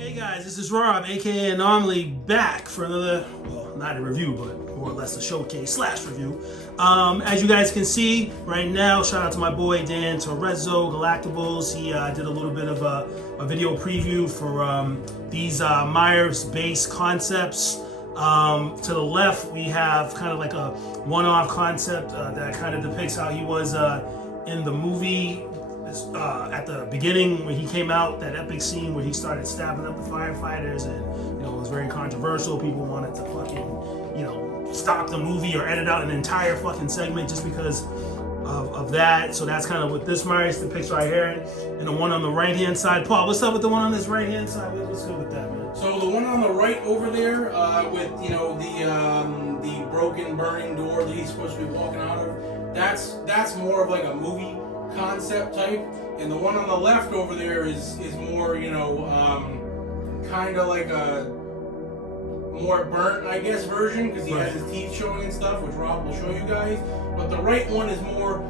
Hey guys, this is Rob, aka Anomaly, back for another, well, not a review, but more or less a showcase slash review. As you guys can see right now, shout out to my boy Dan TERRELL Galactables. He did a little bit of a video preview for these Myers base concepts. To the left, we have kind of like a one-off concept that kind of depicts how he was in the movie. At the beginning when he came out, that epic scene where he started stabbing up the firefighters, and it was very controversial. People wanted to fucking stop the movie or edit out an entire fucking segment just because of that. So that's kind of what this Myers depicts right here. And the one on the right hand side, Paul, what's up with the one on this right hand side? What's good with that, man? So the one on the right over there with the broken burning door that he's supposed to be walking out of, that's more of like a movie concept type, and the one on the left over there is more kind of like a more burnt, I guess, version, because he has his teeth showing and stuff, which Rob will show you guys. But the right one is more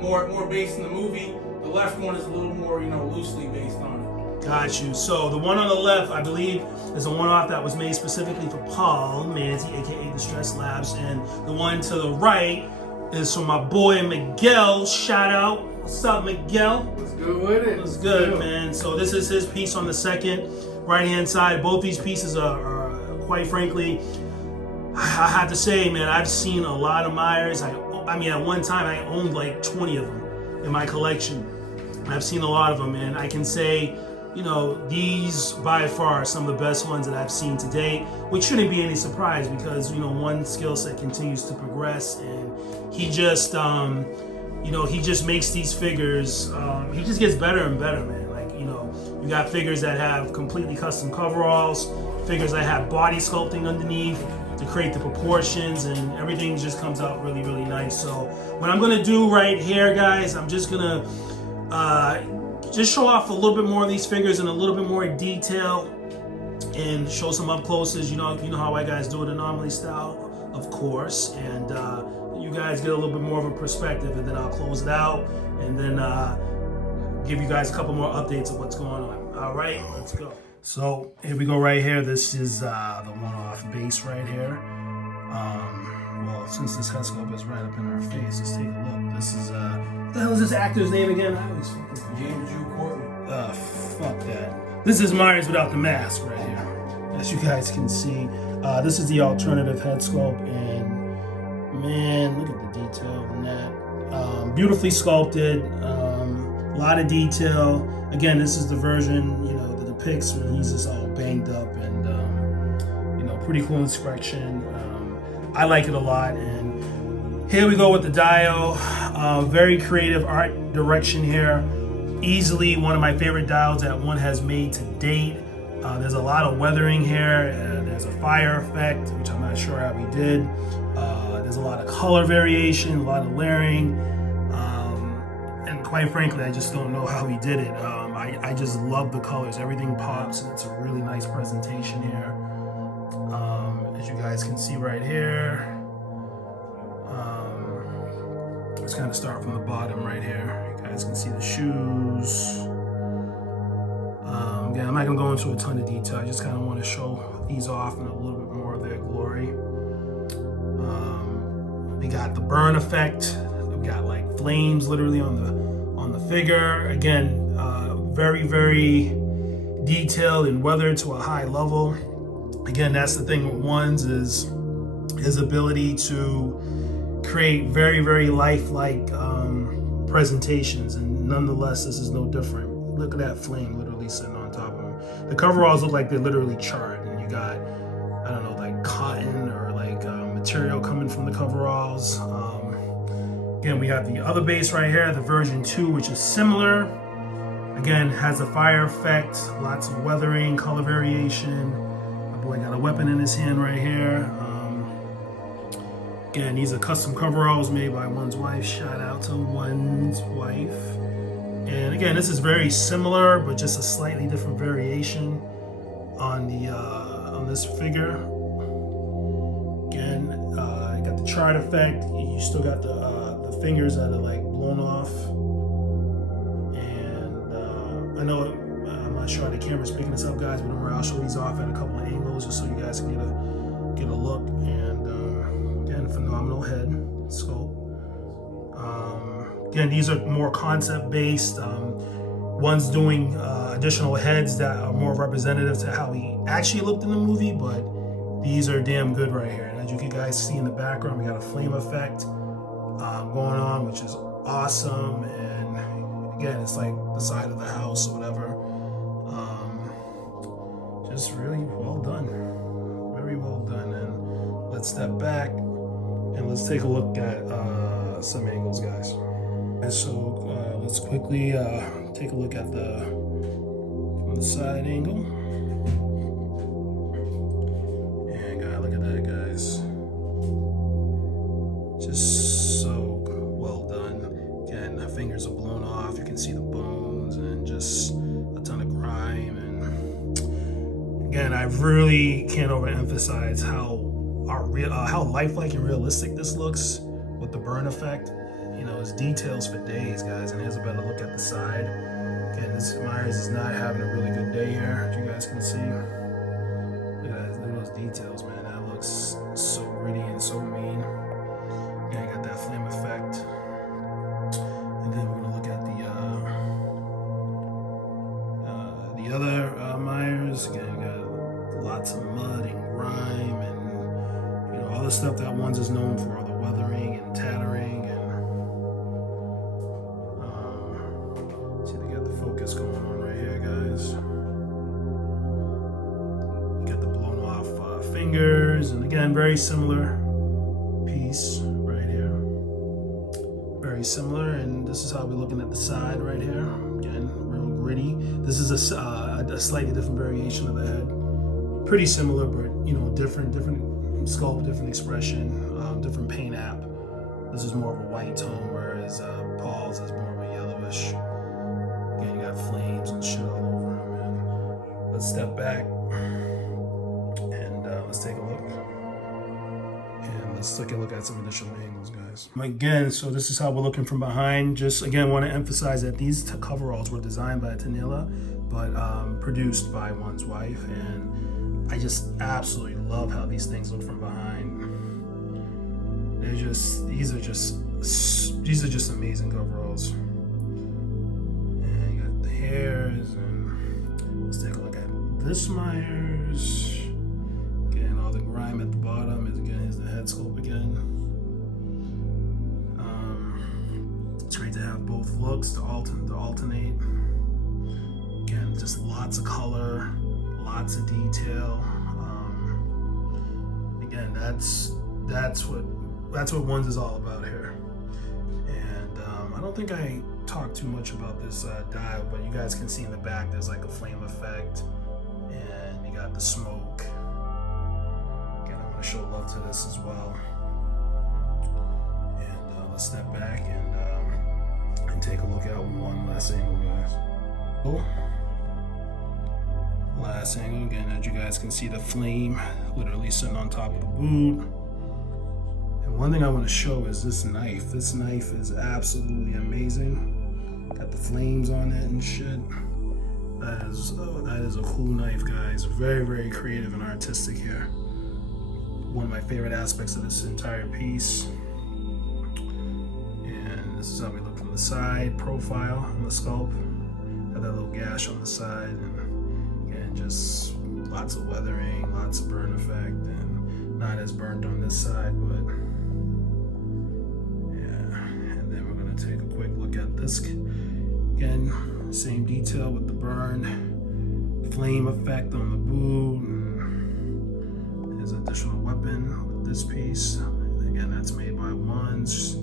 more based in the movie. The left one is a little more loosely based on it. Got you. So the one on the left, I believe, is a one-off that was made specifically for Paul Manzi, aka the Stress Labs, and the one to the right is from my boy Miguel. Shout out. What's up, Miguel? What's good with it? What's good, man? So this is his piece on the second right-hand side. Both these pieces are quite frankly, I have to say, man, I've seen a lot of Myers. I mean, at one time, I owned like 20 of them in my collection. I've seen a lot of them, and I can say, these by far are some of the best ones that I've seen to date, which shouldn't be any surprise because, one skill set continues to progress, and he just, he just makes these figures, he just gets better and better, man. Like, you got figures that have completely custom coveralls, figures that have body sculpting underneath to create the proportions, and everything just comes out really, really nice. So what I'm gonna do right here, guys, I'm just gonna, just show off a little bit more of these figures in a little bit more detail and show some up closes. You know how I guys do it, Anomaly style, of course. And you guys get a little bit more of a perspective, and then I'll close it out and then give you guys a couple more updates of what's going on. All right, let's go. So here we go right here. This is the one-off base right here. Well, since this head sculpt is right up in our face, let's take a look. This is what the hell is this actor's name again? I always fucking forget. James Jew Courtney. Fuck that. This is Myers without the mask right here. As you guys can see, this is the alternative head sculpt, and man, look at the detail on that. Beautifully sculpted, a lot of detail. Again, this is the version, that depicts when he's just all banged up, and pretty cool inspection. I like it a lot, and here we go with the dial. Very creative art direction here. Easily one of my favorite dials that one has made to date. There's a lot of weathering here. There's a fire effect, which I'm not sure how he did. There's a lot of color variation, a lot of layering. And quite frankly, I just don't know how he did it. I just love the colors. Everything pops, and it's a really nice presentation here. As you guys can see right here. Let's kind of start from the bottom right here. You guys can see the shoes. Again, I'm not gonna go into a ton of detail. I just kind of want to show these off in a little bit more of their glory. We got the burn effect. We got like flames literally on the figure. Again, very, very detailed and weathered to a high level. Again, that's the thing with ones, is his ability to create very, very lifelike presentations, and nonetheless, this is no different. Look at that flame literally sitting on top of him. The coveralls look like they're literally charred, and you got, I don't know, like cotton or like material coming from the coveralls. Again, we have the other base right here, the version 2, which is similar. Again, has a fire effect, lots of weathering, color variation. My boy got a weapon in his hand right here. Again, these are custom coveralls made by one's wife. Shout out to one's wife. And again, this is very similar, but just a slightly different variation on the on this figure. Again, you got the chart effect. You still got the fingers that are like blown off. And I know not sure how the camera's picking this up, guys, but don't worry, I'll show these off at a couple of angles just so you guys can get a look. And again, phenomenal head sculpt. Again, these are more concept based. One's doing additional heads that are more representative to how he actually looked in the movie, but these are damn good right here. And as you can guys see in the background, we got a flame effect going on, which is awesome. And again, it's like the side of the house or whatever. Just really well done, very well done. And let's step back and let's take a look at some angles, guys. And so let's quickly take a look at from the side angle. And gotta look at that, guys. Just so well done. Again, the fingers are blown off. You can see the bones and just a ton of grime. And again, I really can't overemphasize how lifelike and realistic this looks with the burn effect. You know, it's details for days, guys. And here's a better look at the side. Again, this Myers is not having a really good day here, as you guys can see. Look at that, look at those details, man. That looks so gritty and so mean. Again, got that flame effect. And then we're gonna look at the other Myers. Again, got lots of mud and grime and all the stuff that ones is known for, the weathering and tattering. And see, they got the focus going on right here, guys. You got the blown off fingers, and again, very similar piece right here. Very similar, and this is how we're looking at the side right here. Again, real gritty. This is a slightly different variation of the head. Pretty similar, but different sculpt, different expression, different paint app. This is more of a white tone, whereas Paul's is more of a yellowish. Again, you got flames and shit all over him, man. Let's step back and let's take a look. And let's take a look at some additional angles, guys. Again, so this is how we're looking from behind. Just again, want to emphasize that these coveralls were designed by Tanilla, but produced by one's wife. And I just absolutely love how these things look from behind. These are just amazing coveralls. And you got the hairs, and let's take a look at this Myers. Again, all the grime at the bottom is here's the head sculpt again. It's great to have both looks to alternate. Again, just lots of color. Lots of detail. Again, that's what Ones is all about here. And I don't think I talked too much about this dial, but you guys can see in the back there's like a flame effect, and you got the smoke. Again, I'm going to show love to this as well. And let's step back and take a look at one last angle, guys. Cool. Last angle, again, as you guys can see, the flame literally sitting on top of the boot. And one thing I want to show is this knife. This knife is absolutely amazing. Got the flames on it and shit. That is a cool knife, guys. Very, very creative and artistic here. One of my favorite aspects of this entire piece. And this is how we look from the side profile on the sculpt. Got that little gash on the side. And just lots of weathering, lots of burn effect, and not as burnt on this side, but yeah. And then we're gonna take a quick look at this. Again, same detail with the burn, flame effect on the boot. And there's an additional weapon with this piece. Again, that's made by Ones.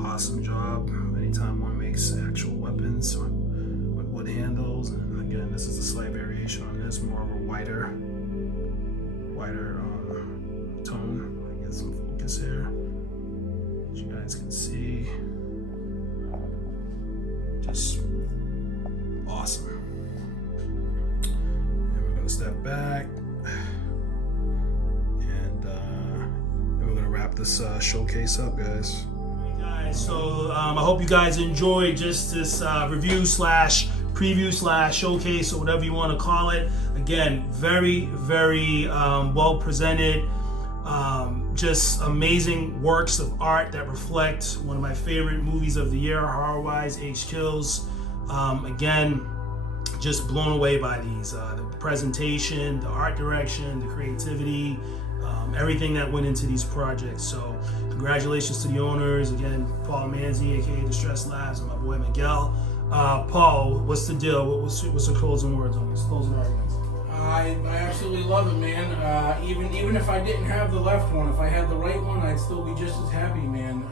Awesome job. Anytime one makes actual weapons with wood handles. And again, this is a slight variation on this, more of a whiter tone. I get some focus here, as you guys can see. Just awesome. And we're gonna step back, and we're gonna wrap this showcase up, guys. So I hope you guys enjoyed just this review slash preview / showcase or whatever you want to call it. Again, very, very well presented. Just amazing works of art that reflect one of my favorite movies of the year, horror-wise, Hkills. Again, just blown away by these. The presentation, the art direction, the creativity, everything that went into these projects. So congratulations to the owners. Again, Paul Manzi, aka Distress Labs, and my boy Miguel. Paul, what's the deal? What's the closing words on this? Closing arguments. I absolutely love it, man. Even if I didn't have the left one, if I had the right one, I'd still be just as happy, man.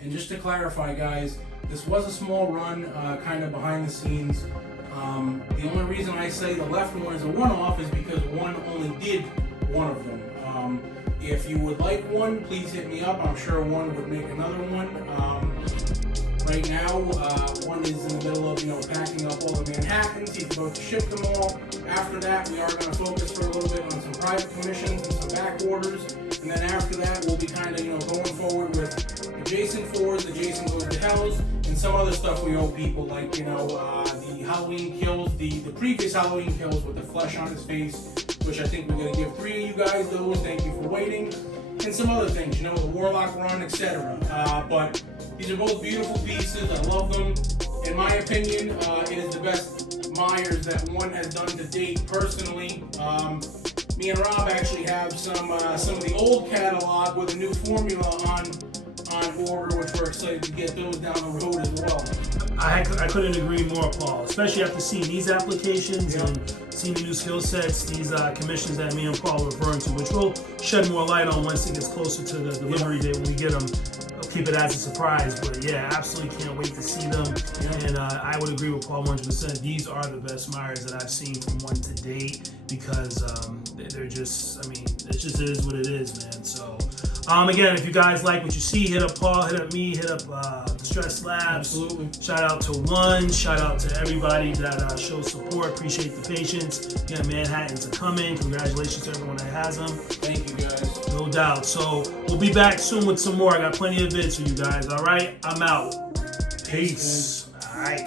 And just to clarify, guys, this was a small run, kind of behind the scenes. The only reason I say the left one is a one-off is because one only did one of them. If you would like one, please hit me up. I'm sure one would make another one. Right now, one is in the middle of, packing up all the Manhattans. He's about to ship them all. After that, we are going to focus for a little bit on some private commissions and some back orders. And then after that, we'll be kind of, going forward with the Jason 4s, the Jason Goes to Hells, and some other stuff we owe people, like, the Halloween kills, the previous Halloween kills with the flesh on his face, which I think we're going to give 3 of you guys those. Thank you for waiting. And some other things, the Warlock run, etc. But these are both beautiful pieces. I love them. In my opinion, it is the best Myers that one has done to date. Personally, me and Rob actually have some of the old catalog with a new formula on order, which we're excited to get those down the road as well. I couldn't agree more, Paul. Especially after seeing these applications and seeing the new skill sets, these commissions that me and Paul are referring to, which we'll shed more light on once it gets closer to the delivery date when we get them. I'll keep it as a surprise, but yeah, absolutely can't wait to see them. And I would agree with Paul 100%. These are the best Myers that I've seen from one to date because they're just, it just is what it is, man. So. Again, if you guys like what you see, hit up Paul, hit up me, hit up Distress Labs. Absolutely. Shout out to One. Shout out to everybody that shows support. Appreciate the patience. Again, Manhattans are coming. Congratulations to everyone that has them. Thank you, guys. No doubt. So we'll be back soon with some more. I got plenty of vids for you guys. All right, I'm out. Peace. All right.